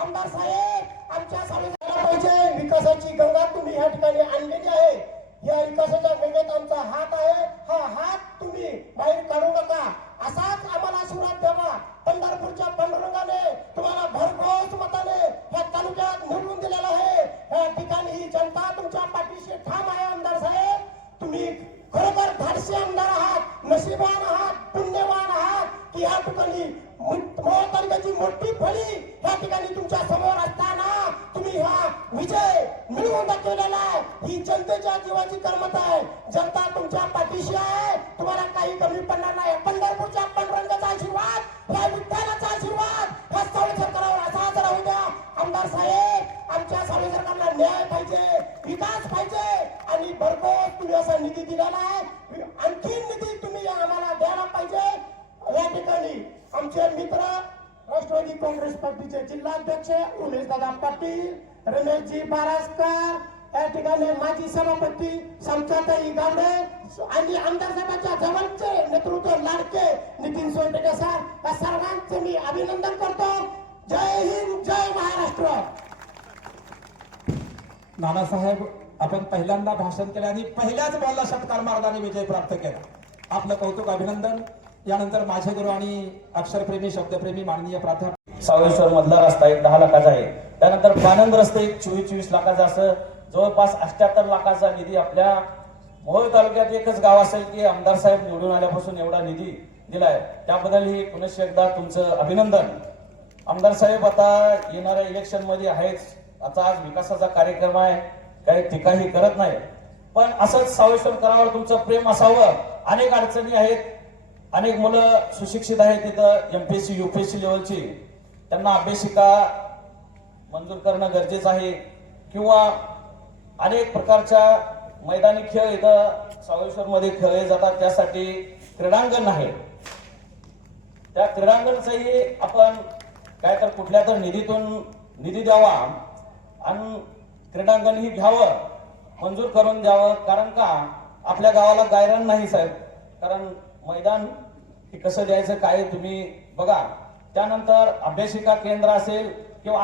आमदार साहेब आमच्या समाजाला पाहिजे विकासाची गंगा तुम्ही या ठिकाणी आणलेली आहे. या विकासाच्या गंगेत आमचा हात आहे. हा हात तुम्ही बाहेर काढू नका. असाच आम्हाला सुरुवात द्यावा. पंढरपूरच्या पांडुरंगाने तुम्हाला भरघोस मताने या तालुक्यात निवडून दिलेला आहे. या ठिकाणी ही जनता तुमच्या पाठीशी ठाम आहे आमदार साहेब. तुम्ही खरोखर धाडसी आमदार आहात नशिबान आहात पुण्यवान या ठिकाणी तालुक्याची मोठी फळी या ठिकाणी तुमच्यासमोर असताना तुम्ही हा विजय मिळवून दाखवलेला आहे. ही जनतेच्या जीवाची करमत आहे. जनता तुमच्या पाठीशी आहे. तुम्हाला काही कमी पडणार नाही. पंढरपूरच्या पंडरंगाचा आशीर्वाद या विठ्ठलाचा आशीर्वाद या स्थानिक सरकारवर असा जर होऊ द्या. आमदार साहेब आमच्या स्थानिक सरकारला न्याय पाहिजे विकास पाहिजे आणि भरपूर तुम्ही असा निधी दिलेला आहे. काँग्रेस पार्टीचे जिल्हाध्यक्ष उमेश दादा पाटील रमेशजी बारासकर या ठिकाणी माजी सभापती समताई गावडे आणि आमदार साहेबांच्या जवळचे नेतृत्व लाडके नितीन सोनटके सर या सर्वांचे मी अभिनंदन करतो. जय हिंद जय महाराष्ट्र. नानासाहेब आपण पहिल्यांदा भाषण केले आणि पहिल्याच बॉलला षटकार मार्गाने विजय प्राप्त केला. आपलं कौतुक अभिनंदन. यानंतर माझे गुरु आणि अक्षरप्रेमी शब्दप्रेमी माननीय प्राध्यापक सावळेश्वर मधला रस्ता एक दहा लाखाचा आहे. त्यानंतर पानंद रस्ता एक चोवीस चोवीस लाखाचा असं. जवळपास अठ्याहत्तर लाखाचा निधी आपल्या मोहोळ तालुक्यात एकच गाव असेल की आमदार साहेब निवडून आल्यापासून एवढा निधी दिलाय. त्याबद्दल ही पुनश्च एकदा तुमचं अभिनंदन. आमदार साहेब आता येणाऱ्या इलेक्शनमध्ये आहेच. आता आज विकासाचा कार्यक्रम आहे. काही टीकाही करत नाही. पण असंच सावेश्वर करावर तुमचं प्रेम असावं. अनेक अडचणी आहेत. अनेक मुलं सुशिक्षित आहेत तिथं एमपीएससी युपीएससी लेवलची त्यांना अभ्यासिका मंजूर करणं गरजेचं आहे. किंवा अनेक प्रकारच्या मैदानी खेळ इथं सावेश्वरमध्ये खेळले जातात. त्यासाठी क्रीडांगण आहे. त्या क्रीडांगणचंही आपण काय तर कुठल्या तर निधीतून निधी द्यावा आणि क्रीडांगण ही घ्यावं मंजूर करून द्यावं. कारण का? आपल्या गावाला गायरन नाही साहेब. कारण मैदान हे कसं द्यायचं काय तुम्ही बघा. त्यानंतर अभ्यासिका केंद्र असेल किंवा